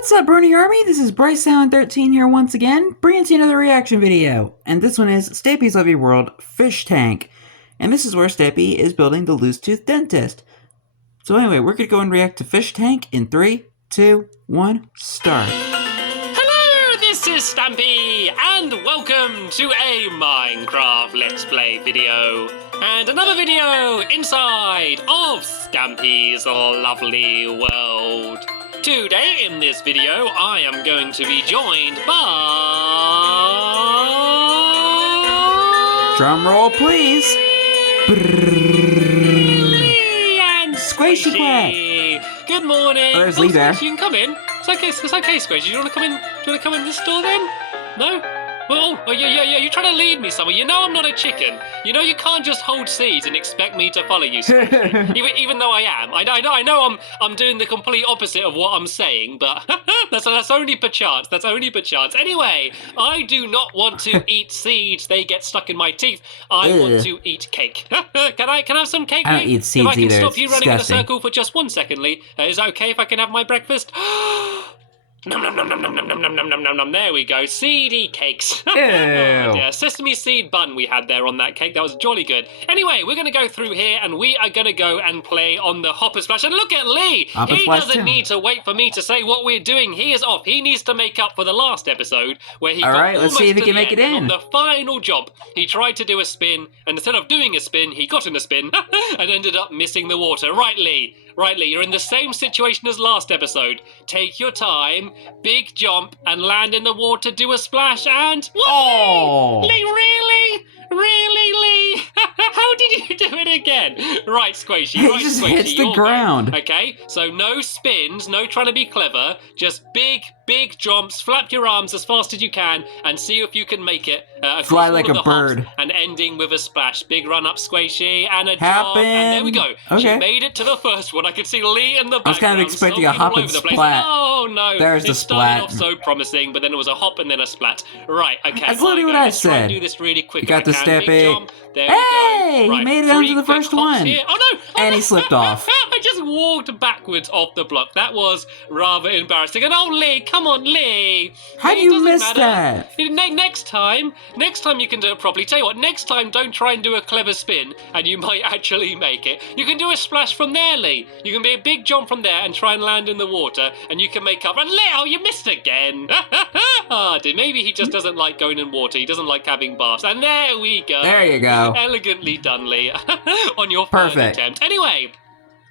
What's up, Brony Army? This is BryceAllen13 here once again, bringing to you another reaction video. And this one is Stampy's Lovely World Fish Tank. And this is where Stampy is building the loose tooth dentist. So anyway, we're going to go and react to Fish Tank in 3, 2, 1, start. Hello, this is Stampy, and welcome to a Minecraft Let's Play video. And another video inside of Stampy's Lovely World. Today in this video, I am going to be joined by... Drum roll, please. Lee and Squishy Quack. Good morning. There's Lee there. You can come in. It's okay, Squishy. Do you want to come in? Do you want to come in this door then? No? Oh, yeah. You're trying to lead me somewhere. You know I'm not a chicken. You know you can't just hold seeds and expect me to follow you. even though I am. I know I'm doing the complete opposite of what I'm saying, but that's only perchance. That's only perchance. Anyway, I do not want to eat seeds. They get stuck in my teeth. I want to eat cake. Can I have some cake, Lee? I don't eat seeds if I can either. stop you It's running disgusting. in a circle for just 1 second, Lee. Is it okay if I can have my breakfast? Nom nom nom nom nom nom nom nom nom nom nom nom. There we go. Seedy cakes. Ew. Yeah, sesame seed bun we had there on that cake. That was jolly good. Anyway, we're going to go through here and we are going to go and play on the Hopper Splash. And look at Lee. Hopper He Splash doesn't too. need to wait for me to say what we're doing. He is off. He needs to make up for the last episode where he All got right, let's see if he almost to can the make it end, in. and on the final job, he tried to do a spin, and instead of doing a spin, he got in a spin and ended up missing the water. Right, Lee, you're in the same situation as last episode. Take your time, big jump, and land in the water, do a splash, and... What, Oh! Lee, really? Really, Lee? How did you do it again? Right, Squishy, He right, just Squishy, hits the you're ground. going. Okay, so no spins, no trying to be clever, just big jumps, flap your arms as fast as you can, and see if you can make it across Fly all like of a the hops, bird. and ending with a splash. Big run up, Squishy, and a Happen. jump, and there we go. Okay. She made it to the first one. I could see Lee in the background. I was kind of expecting a soaking hop all and over the place. splat. Oh no! There's the it started splat. off so promising, but then it was a hop and then a splat. Right, okay. That's literally what I Let's try and said. do this really quick. You got if the I can. Big Stampy. jump. There Hey, we go. he Right, made it onto 3 the quick first hops one. here. Oh no! And he slipped off. I just walked backwards off the block. That was rather embarrassing. And oh, Lee, come on, Lee. How do It you doesn't miss matter. that? Next time you can do it properly. Tell you what, next time don't try and do a clever spin and you might actually make it. You can do a splash from there, Lee. You can be a big jump from there and try and land in the water and you can make up. And Leo, you missed again. Oh, dear. Maybe he just doesn't like going in water. He doesn't like having baths. And there we go. There you go. Elegantly done, Lee. On your third Perfect. attempt. Anyway,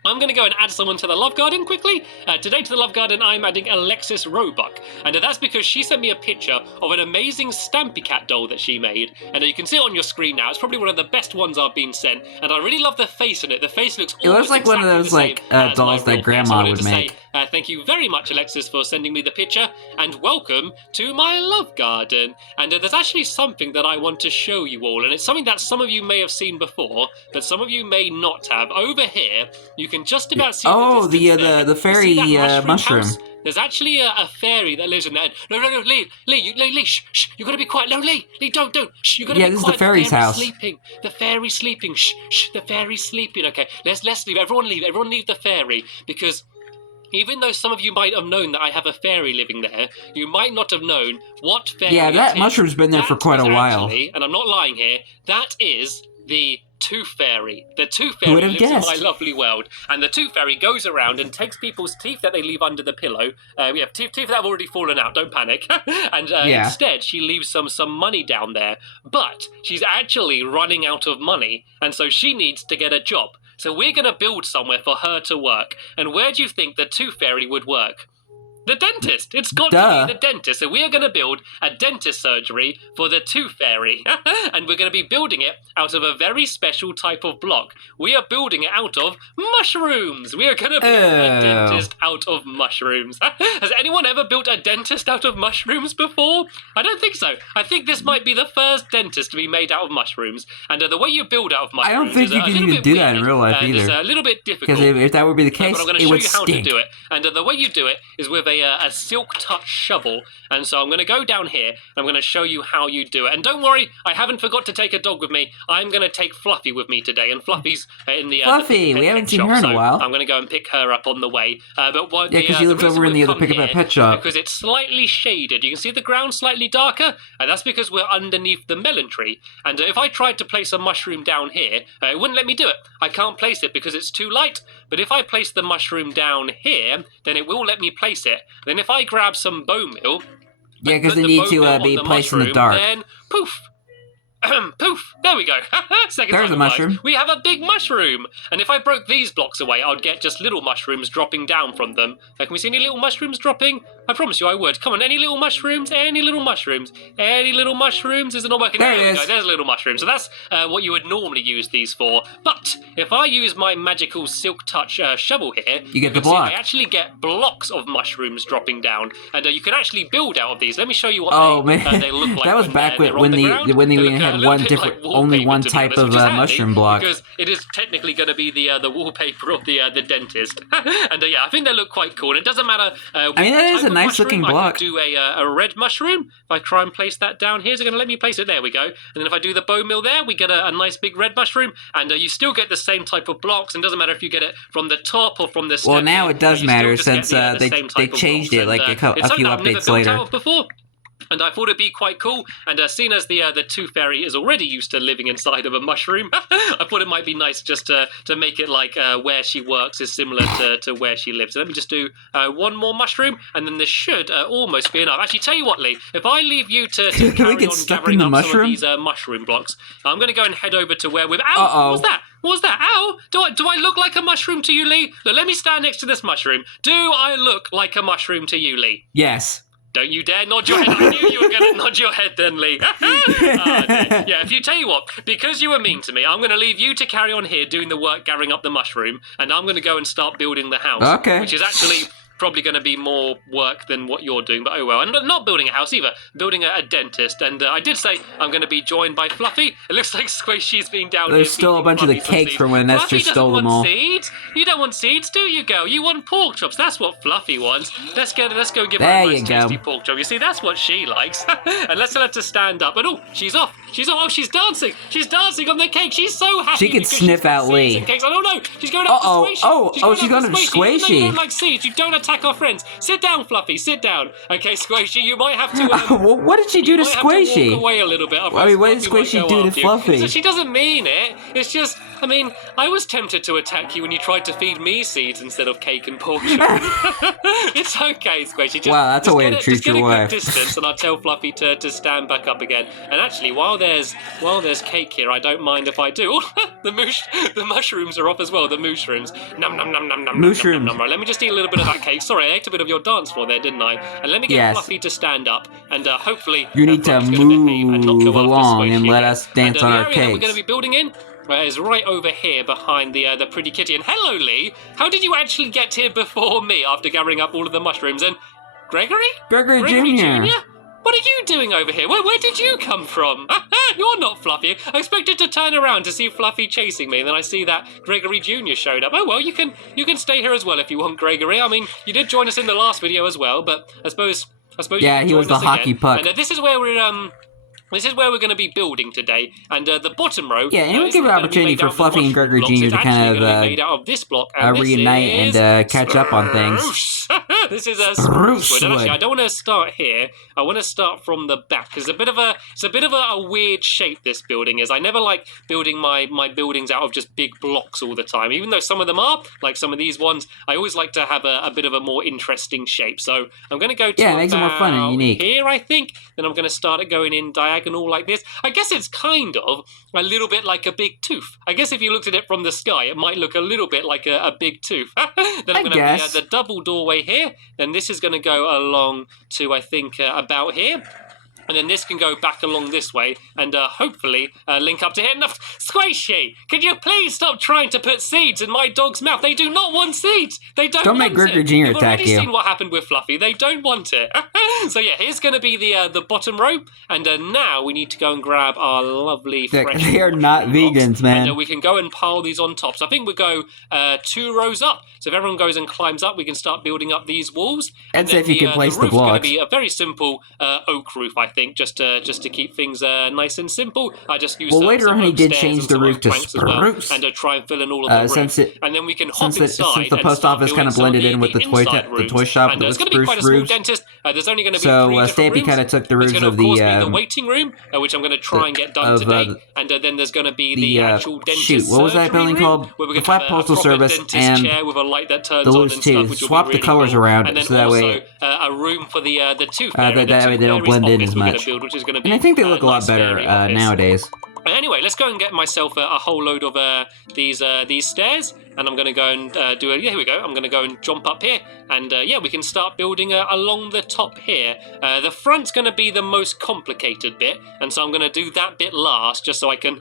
I'm going to go and add someone to the Love Garden quickly. Today to the Love Garden, I'm adding Alexis Roebuck. And that's because she sent me a picture of an amazing Stampy Cat doll that she made. And you can see it on your screen now. It's probably one of the best ones I've been sent. And I really love the face in it. The face looks It looks almost like one of exactly those, the like, same as dolls my that real Grandma face. I wanted would to make. say, thank you very much, Alexis, for sending me the picture. And welcome to my Love Garden. And there's actually something that I want to show you all. And it's something that some of you may have seen before, but some of you may not have. Over here, you can just about see Oh, the distance there. the You fairy see that mushroom. house? There's actually a fairy that lives in there. No, Lee, shh, you gotta be quiet. No, Lee, don't, shh, you gotta Yeah, be this is quiet. the fairy's house. Sleeping. The fairy's sleeping. Shh, the fairy's sleeping. Okay, let's leave. Everyone leave the fairy, because even though some of you might have known that I have a fairy living there, you might not have known what fairy Yeah, that it is. mushroom's been there for That quite a is while. actually, and I'm not lying here, that is the Tooth Fairy. The Tooth Who Fairy would have lives guessed? in my lovely world. And the Tooth Fairy goes around and takes people's teeth that they leave under the pillow. We have teeth that have already fallen out, don't panic. And Yeah. instead, she leaves some money down there. But she's actually running out of money, and so she needs to get a job. So we're going to build somewhere for her to work. And where do you think the Tooth Fairy would work? The dentist. It's got Duh. to be the dentist. So we are going to build a dentist surgery for the Tooth Fairy. And we're going to be building it out of a very special type of block. We are building it out of mushrooms. We are going to build a dentist out of mushrooms. Has anyone ever built a dentist out of mushrooms before? I don't think so. I think this might be the first dentist to be made out of mushrooms. And the way you build out of mushrooms I don't think is you a can little even bit do that in weird. real life It's either. a little bit difficult. Because if that would be the case, But I'm going to it show would you how to stink. do it. And the way you do it is with a a silk touch shovel, and so I'm going to go down here, and I'm going to show you how you do it. And don't worry, I haven't forgot to take a dog with me. I'm going to take Fluffy with me today, and Fluffy's in the Fluffy, we haven't seen her in a while. I'm going to go and pick her up on the way. But what because she lives over in the other Pick Up That Pet shop. Because it's slightly shaded. You can see the ground slightly darker, and that's because we're underneath the melon tree. And if I tried to place a mushroom down here, it wouldn't let me do it. I can't place it because it's too light. But if I place the mushroom down here, then it will let me place it. Then if I grab some bone meal, because they need to be placed in the dark. Then poof. Poof! There we go. There's a mushroom. We have a big mushroom. And if I broke these blocks away, I'd get just little mushrooms dropping down from them. Can we see any little mushrooms dropping? I promise you I would. Come on, any little mushrooms? Any little mushrooms? Any little mushrooms? Is it not working? There we go. There's a little mushroom. So that's what you would normally use these for. But if I use my magical silk touch shovel here, you get the block. I actually get blocks of mushrooms dropping down, and you can actually build out of these. Let me show you what they look like. That was back when they had only one type of mushroom block. Because it is technically going to be the wallpaper of the dentist. And yeah, I think they look quite cool. And it doesn't matter. I mean, that is a nice looking block. I could do a red mushroom. If I try and place that down here, is it going to let me place it? There we go. And then if I do the bone meal there, we get a nice big red mushroom. And you still get the same type of blocks. And it doesn't matter if you get it from the top or from the stem. Well, now it does matter since they changed it like a few updates later. Before. And I thought it'd be quite cool, and seeing as the tooth fairy is already used to living inside of a mushroom, I thought it might be nice just to make it like where she works is similar to where she lives. So let me just do one more mushroom, and then this should almost be enough. Actually, tell you what, Lee, if I leave you to carry on gathering up some of these mushroom blocks, I'm going to go and head over to where we've... Ow! What was that? What was that? Ow! Do I look like a mushroom to you, Lee? Look, let me stand next to this mushroom. Do I look like a mushroom to you, Lee? Yes. Don't you dare nod your head. I knew you were going to nod your head then, Lee. Yeah, if you tell you what, because you were mean to me, I'm going to leave you to carry on here doing the work, gathering up the mushroom, and I'm going to go and start building the house. Okay. Which is actually probably going to be more work than what you're doing, but oh well. And not building a house either, building a dentist. And I did say I'm going to be joined by Fluffy. It looks like Squishy's being down There's here. still a bunch of the cakes from when Esther stole them all. Seeds? You don't want seeds, do you, girl? You want pork chops. That's what Fluffy wants. Let's go give her a nice tasty pork chop. You see, that's what she likes. And let's tell her to stand up. And oh, she's off. Oh, she's dancing. She's dancing on the cake. She's so happy. She can sniff out Lee. I don't know. She's going up to Squishy. She's going up to Squishy. You don't like seeds. You don't attack our friends. Sit down, Fluffy. Sit down. Okay, Squishy, you might have to... what did she do to Squishy? To walk away a little bit. I mean, what did Squishy do to Fluffy? So she doesn't mean it. It's just... I mean, I was tempted to attack you when you tried to feed me seeds instead of cake and pork chop. It's okay, Squishy. Wow, that's a way to treat your wife. Just get a good distance, and I'll tell Fluffy to stand back up again. And actually, while there's cake here, I don't mind if I do. The mushrooms are off as well. The mushrooms. Nom nom nom nom nom. Mushrooms. Nom, nom. Right, let me just eat a little bit of that cake. Sorry, I ate a bit of your dance floor there, didn't I? And let me get Fluffy to stand up, and hopefully you need to move along and let us dance on our cakes. The area that we're going to be building in is right over here behind the pretty kitty. And hello, Lee. How did you actually get here before me after gathering up all of the mushrooms? And Gregory Jr.? What are you doing over here? Where did you come from? You're not Fluffy. I expected to turn around to see Fluffy chasing me, and then I see that Gregory Jr. showed up. Oh well, you can stay here as well if you want, Gregory. I mean, you did join us in the last video as well, but I suppose. Yeah, he was the hockey puck. And this is where we're going to be building today, and the bottom row... Yeah, and it will give an opportunity for Fluffy and Gregory Jr. to kind of reunite and catch up on things. This is a spruce wood. Actually, I don't want to start here. I want to start from the back, because it's a bit of a weird shape this building is. I never like building my buildings out of just big blocks all the time, even though some of them are, like some of these ones. I always like to have a bit of a more interesting shape. So I'm going to go to it makes it more fun and unique. Here, I think. Then I'm going to start it going in diagonal like this. I guess it's kind of a little bit like a big tooth. I guess if you looked at it from the sky, it might look a little bit like a big tooth. Then I'm going to have the double doorway here. Then this is going to go along to, I think, about here. And then this can go back along this way and hopefully link up to here. No, Squishy, could you please stop trying to put seeds in my dog's mouth? They do not want seeds. They don't want make Gregory it. Jr. You've attack already you. seen what happened with Fluffy. They don't want it. So yeah, here's going to be the bottom row. And now we need to go and grab our lovely fresh... They are not vegans, man. And we can go and pile these on top. So I think we'll go 2 rows up. So if everyone goes and climbs up, we can start building up these walls. And see if you can place the roof's going to blocks. be a very simple oak roof, I think, just to keep things nice and simple. I just use later on he did change the roof to spruce spruce. and try and fill in all of the roof. And then we can hop inside. Since the post office kind of blended in with the toy shop and with it's going to be quite a spruce small roofs. dentist. There's only going to be So 3 different Stampy rooms. kind of took the roofs There's of going to, of course, the be the waiting room, which I'm going to try and get done today. And then there's going to be the actual dentist what was that building called? The Flat Postal Service and chair with a light that turns the on loose and stuff, tooth. which will Swap be the really colors cool. around And then so that also way a room for the tooth fairy. that way they don't blend in as much. Build, which is going to be And I think they look a lot nice better fairy office. nowadays. Anyway, let's go and get myself a whole load of these stairs, and I'm going to go and do a... Yeah, here we go. I'm going to go and jump up here, and yeah, we can start building along the top here. The front's going to be the most complicated bit, and so I'm going to do that bit last, just so I can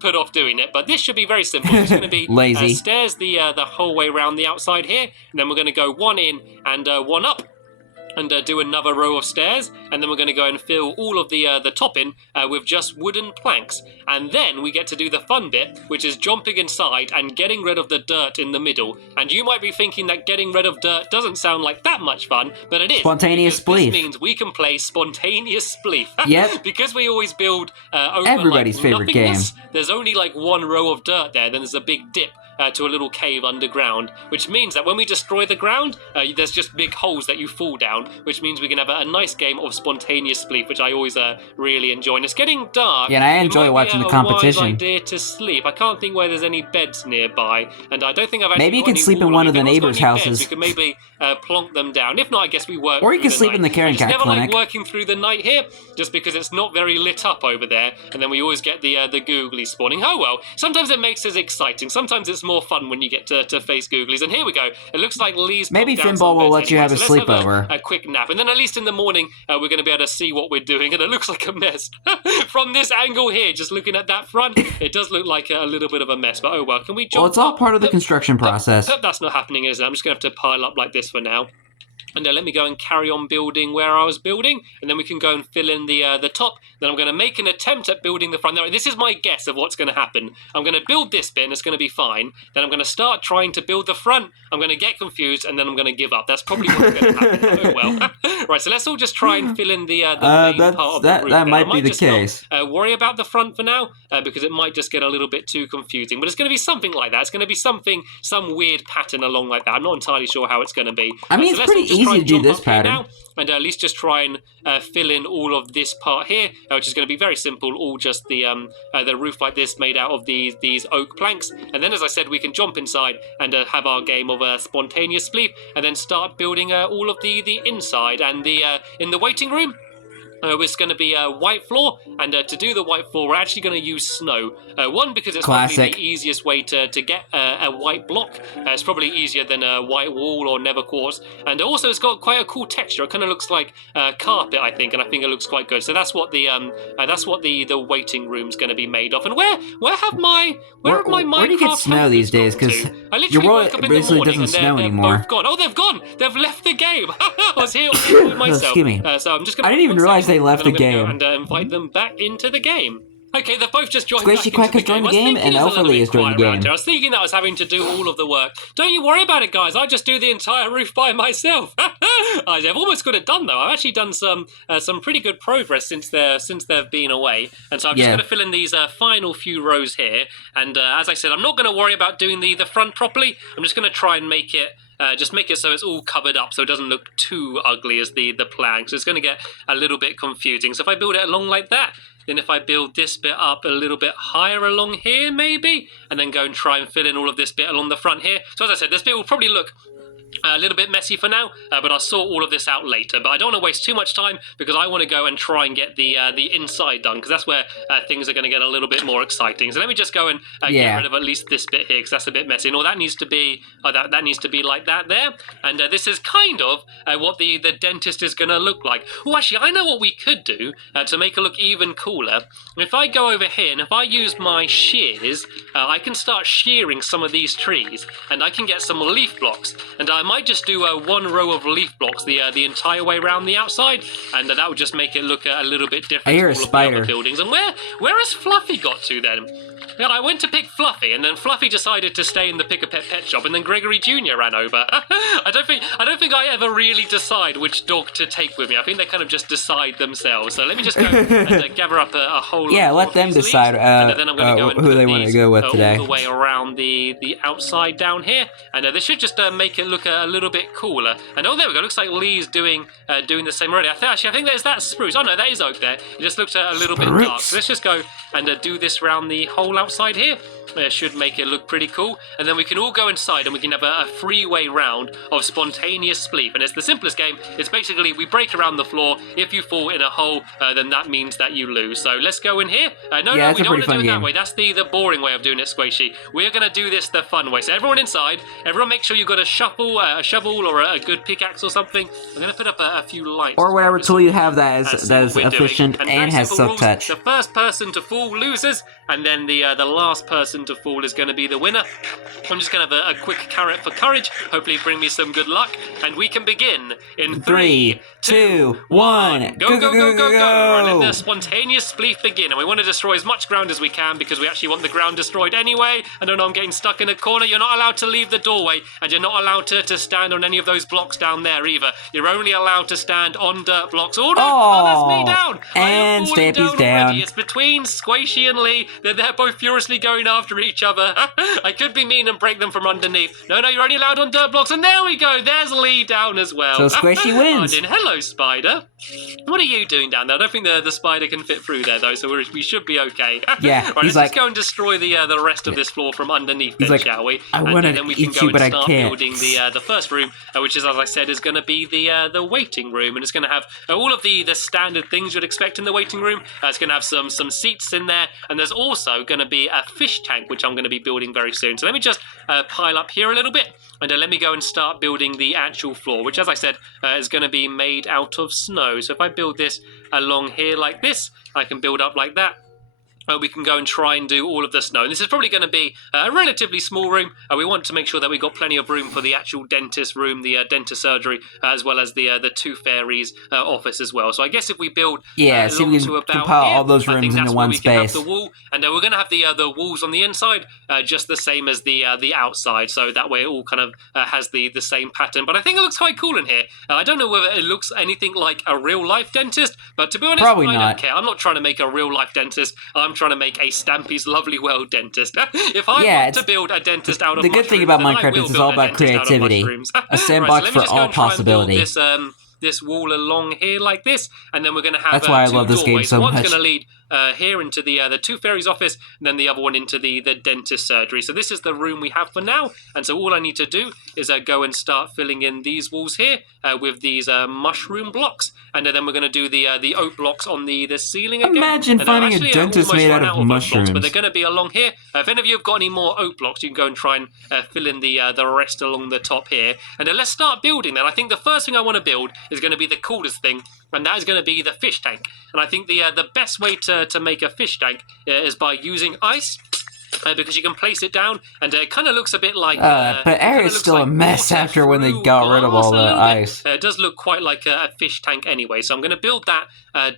put off doing it. But this should be very simple. It's going to be lazy stairs the whole way around the outside here, and then we're going to go 1 in and 1 up. And do another row of stairs, and then we're going to go and fill all of the top in with just wooden planks. And then we get to do the fun bit, which is jumping inside and getting rid of the dirt in the middle. And you might be thinking that getting rid of dirt doesn't sound like that much fun, but it is. Spontaneous spleef. This means we can play spontaneous spleef. Yep. Because we always build over everybody's favorite game. There's only like 1 row of dirt there, then there's a big dip. To a little cave underground, which means that when we destroy the ground, there's just big holes that you fall down, which means we can have a nice game of spontaneous sleep, which I always really enjoy. And it's getting dark. Yeah, and I enjoy watching the competition. A wise idea to sleep. I can't think where there's any beds nearby, and I don't think I've actually maybe you got can any sleep in wall. one of the If anyone's neighbors' got any beds, houses. we can maybe plonk them down. If not, I guess we work. Or you can through sleep the in the night. Caring I just Cat never Clinic. like working through the night here, just because it's not very lit up over there, and then we always get the googly spawning. Oh well. Sometimes it makes it exciting. Sometimes it's more fun when you get to face googlies. And here we go. It looks like Lee's maybe popped down Finball some will beds let you anyway, have a so let's sleepover. a quick nap, and then at least in the morning we're going to be able to see what we're doing. And it looks like a mess from this angle here. Just looking at that front, it does look like a little bit of a mess. But oh well. Can we jump? Well, it's all up? part of the construction process. That's not happening, is it? I'm just going to have to pile up like this for now. And let me go and carry on building where I was building, and then we can go and fill in the top. Then I'm going to make an attempt at building the front. Now, this is my guess of what's going to happen. I'm going to build this bit, and it's going to be fine. Then I'm going to start trying to build the front. I'm going to get confused, and then I'm going to give up. That's probably what's going to happen. Oh, well. Right, so let's all just try and fill in the main part of the roof. That might be the just case. Not, worry about the front for now, because it might just get a little bit too confusing. But it's going to be something like that. It's going to be some weird pattern along like that. I'm not entirely sure how it's going to be. I mean, so it's pretty easy to do this pattern. Now, and at least just try and fill in all of this part here, which is going to be very simple, all just the roof like this made out of these oak planks. And then, as I said, we can jump inside and have our game of spontaneous sleep, and then start building all of the inside. And in the waiting room, it's going to be a white floor, and to do the white floor, we're actually going to use snow. One, because it's probably the easiest way to get a white block. It's probably easier than a white wall or never quartz. And also, it's got quite a cool texture. It kind of looks like carpet, I think, and I think it looks quite good. So that's what the waiting room's going to be made of. And where have my Minecraft where do you get snow these days? Because your world basically doesn't snow anymore. Both gone. Oh, they've gone. They've left the game. I was here with myself. Excuse me. So I'm just going to. I didn't even realize they left the game. And invite them back into the game. Okay, they've both just joined Squishy Quack has joined the game, and Elfily has joined the game. I was thinking that I was having to do all of the work. Don't you worry about it, guys. I just do the entire roof by myself. I've almost got it done, though. I've actually done some pretty good progress since they've been away. And so I'm just going to fill in these final few rows here. And as I said, I'm not going to worry about doing the front properly. I'm just going to try and make it just make it so it's all covered up so it doesn't look too ugly as the plan. So it's going to get a little bit confusing. So if I build it along like that, then if I build this bit up a little bit higher along here maybe, and then go and try and fill in all of this bit along the front here. So as I said, this bit will probably look A little bit messy for now, but I'll sort all of this out later. But I don't want to waste too much time because I want to go and try and get the inside done, because that's where things are going to get a little bit more exciting. So let me just go and get rid of at least this bit here, because that's a bit messy. And all that needs to be that needs to be like that there. And this is kind of what the dentist is going to look like. Oh, actually, I know what we could do to make it look even cooler. If I go over here and if I use my shears, I can start shearing some of these trees, and I can get some leaf blocks. And I might just do one row of leaf blocks the entire way around the outside, and that would just make it look a little bit different. I hear a to all spider. of the other buildings. And where has Fluffy got to then? Yeah, I went to pick Fluffy, and then Fluffy decided to stay in the Pick-a-Pet pet shop, and then Gregory Jr. ran over. I don't think I ever really decide which dog to take with me. I think they kind of just decide themselves. So let me just go and gather up a whole lot let of them these decide and then I'm going to go and who put they want to these go with today. all the way around the outside down here, and this should just make it look a little bit cooler. And oh, there we go. Looks like Lee's doing the same already. I think there's that spruce. Oh no, that is oak there. It just looks a little bit dark. So let's just go and do this around the whole outside here. Should make it look pretty cool, and then we can all go inside and we can have a freeway round of spontaneous spleef. And it's the simplest game. It's basically we break around the floor. If you fall in a hole, then that means that you lose. So let's go in here. No, we don't want to do it that way. That's the boring way of doing it, Squishy. We're going to do this the fun way. So everyone inside, everyone make sure you've got a shovel or a good pickaxe or something. I'm going to put up a few lights. Or whatever tool you have that is efficient and has silk touch. The first person to fall loses, and then the last person to fall is going to be the winner. I'm just going to have a quick carrot for courage. Hopefully bring me some good luck, and we can begin in 3, 2, 1. Go. Right, let the spontaneous spleef begin, and we want to destroy as much ground as we can because we actually want the ground destroyed anyway. I don't know, I'm getting stuck in a corner. You're not allowed to leave the doorway, and you're not allowed to stand on any of those blocks down there either. You're only allowed to stand on dirt blocks. Oh no, that's me down. And Stampy's down. It's between Squishy and Lee. They're both furiously going after each other. I could be mean and break them from underneath. No, you're only allowed on dirt blocks. And there we go. There's Lee down as well. So Squishy wins. Hello, spider. What are you doing down there? I don't think the spider can fit through there, though, so we should be okay. Yeah, right, let's just go and destroy the rest of this floor from underneath then, shall we? I want to eat you, but I can't. Building the first room, which is, as I said, is going to be the waiting room, and it's going to have all of the standard things you'd expect in the waiting room. It's going to have some seats in there, and there's also going to be a fish tank, which I'm going to be building very soon. So let me just pile up here a little bit, and let me go and start building the actual floor, which, as I said, is going to be made out of snow. So if I build this along here like this, I can build up like that. We can go and try and do all of the snow. And this is probably going to be a relatively small room. We want to make sure that we've got plenty of room for the actual dentist room, the dentist surgery, as well as the two fairies office as well. So I guess if we build so we can compile all those rooms into one space. Have the wall, and we're going to have the walls on the inside just the same as the outside. So that way it all kind of has the same pattern. But I think it looks quite cool in here. I don't know whether it looks anything like a real life dentist, but to be honest, probably I not. don't care. I'm not trying to make a real life dentist. I'm trying to make a Stampy's Lovely World dentist. If I want to build a dentist out of the good thing about Minecraft is it's all about creativity. A sandbox for all possibility. This wall along here like this, and then we're going to have that's why I love this game so much. One's going to lead here into the two fairies office, and then the other one into the dentist surgery. So this is the room we have for now, and so all I need to do is go and start filling in these walls here with these mushroom blocks, and then we're going to do the oak blocks on the ceiling again. Imagine finding a dentist made out of mushrooms. Blocks, but they're going to be along here. If any of you have got any more oak blocks, you can go and try and fill in the rest along the top here. And then let's start building then. I think the first thing I want to build is going to be the coolest thing, and that is going to be the fish tank. And I think the best way to make a fish tank is by using ice. Because you can place it down, and it kind of looks a bit like... but air is still a mess after when they got rid of all the ice. It does look quite like a fish tank anyway, so I'm going to build that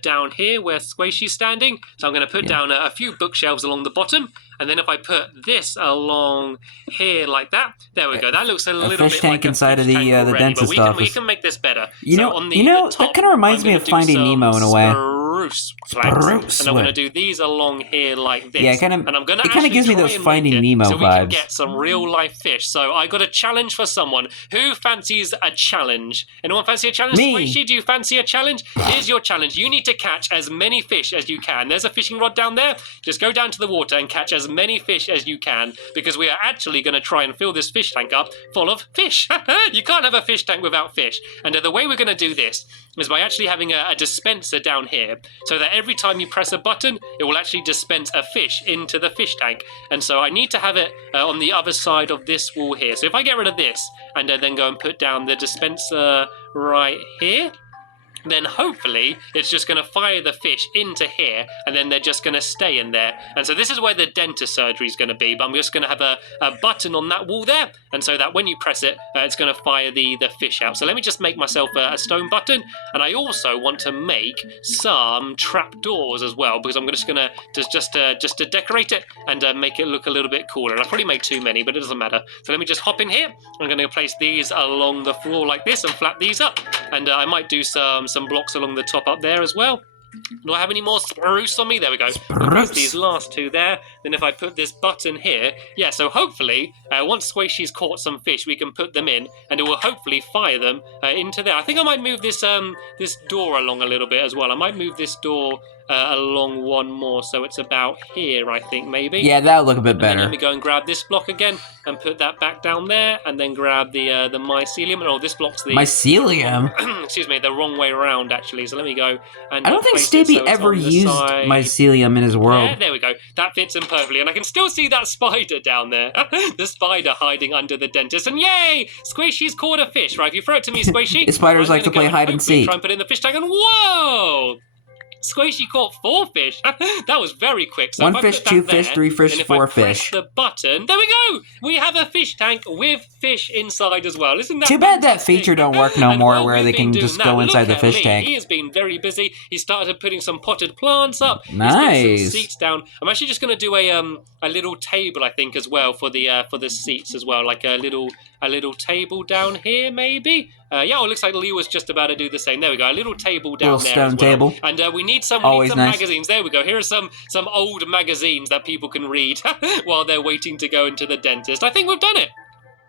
down here where Squishy's standing. So I'm going to put down a few bookshelves along the bottom, and then if I put this along here like that, there we go. That looks a little bit like a fish tank inside of the dentist office. We can make this better. You know, that kind of reminds me of Finding Nemo in a way. spruce planks. Spruce And I'm going to wood. do these along here like this. Yeah, and I'm going to it kind of gives me those Finding Nemo so vibes. we can get some real life fish. So I got a challenge for someone. Who fancies a challenge? Anyone fancy a challenge? Me. Squishy, do you fancy a challenge? Here's your challenge. You need to catch as many fish as you can. There's a fishing rod down there. Just go down to the water and catch as many fish as you can, because we are actually going to try and fill this fish tank up full of fish. You can't have a fish tank without fish. And the way we're going to do this is by actually having a dispenser down here, so that every time you press a button, it will actually dispense a fish into the fish tank. And so I need to have it on the other side of this wall here. So if I get rid of this and then go and put down the dispenser right here, then hopefully it's just going to fire the fish into here, and then they're just going to stay in there. And so this is where the dentist surgery is going to be, but I'm just going to have a button on that wall there, and so that when you press it, it's going to fire the fish out. So let me just make myself a stone button, and I also want to make some trapdoors as well, because I'm just going to just to decorate it and make it look a little bit cooler. And I've probably made too many, but it doesn't matter. So let me just hop in here. I'm going to place these along the floor like this and flap these up, and I might do some blocks along the top up there as well. Do I have any more spruce on me? There we go. Place these last two there. Then if I put this button here, yeah, so hopefully once Squishy's caught some fish, we can put them in, and it will hopefully fire them into there. I think I might move this this door along a little bit as well. I might move this door along one more, so it's about here, I think, maybe. Yeah, that'll look a bit better. Let me go and grab this block again and put that back down there, and then grab the mycelium. Oh, this block's the mycelium. Excuse me, the wrong way around actually. So let me go and I don't think Stampy ever used mycelium in his world. Yeah, there we go. That fits in perfectly, and I can still see that spider down there. The spider hiding under the dentist, and yay! Squishy's caught a fish. Right, if you throw it to me, Squishy. Spiders like to play hide and seek. Try and put it in the fish tank, and whoa! Squishy caught 4 fish. That was very quick. So 1 fish, 2 fish, 3 fish, 4 fish. Press the button, there we go. We have a fish tank with fish inside as well. Isn't that too bad that feature don't work no more, where they can just go inside the fish tank. He has been very busy. He started putting some potted plants up. Nice. He's put some seats down. I'm actually just going to do a little table, I think, as well for the seats as well, like a little table down here, maybe. Yeah, it looks like Lee was just about to do the same. There we go, a little table down there stone as well. table. And we need some Nice. magazines. There we go. Here are some old magazines that people can read while they're waiting to go into the dentist. I think we've done it.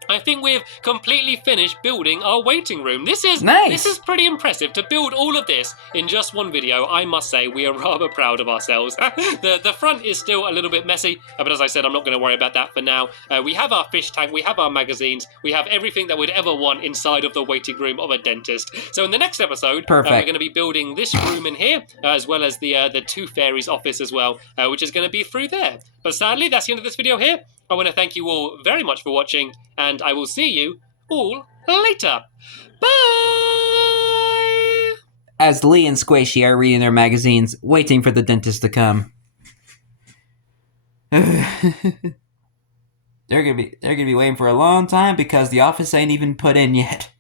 I think we've completely finished building our waiting room. This is nice. This is pretty impressive. To build all of this in just one video, I must say we are rather proud of ourselves. The front is still a little bit messy, but as I said, I'm not going to worry about that for now. We have our fish tank, we have our magazines, we have everything that we'd ever want inside of the waiting room of a dentist. So in the next episode, we're going to be building this room in here, as well as the Tooth Fairy's office as well, which is going to be through there. But sadly, that's the end of this video here. I want to thank you all very much for watching, and I will see you all later. Bye! As Lee and Squishy are reading their magazines, waiting for the dentist to come. They're gonna be waiting for a long time because the office ain't even put in yet.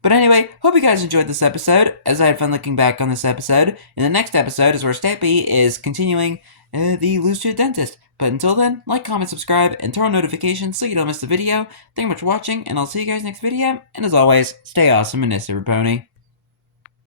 But anyway, hope you guys enjoyed this episode, as I had fun looking back on this episode. In the next episode is where Stampy is continuing the Lose to the Dentist. But until then, like, comment, subscribe, and turn on notifications so you don't miss the video. Thank you much for watching, and I'll see you guys next video. And as always, stay awesome and nice, every pony.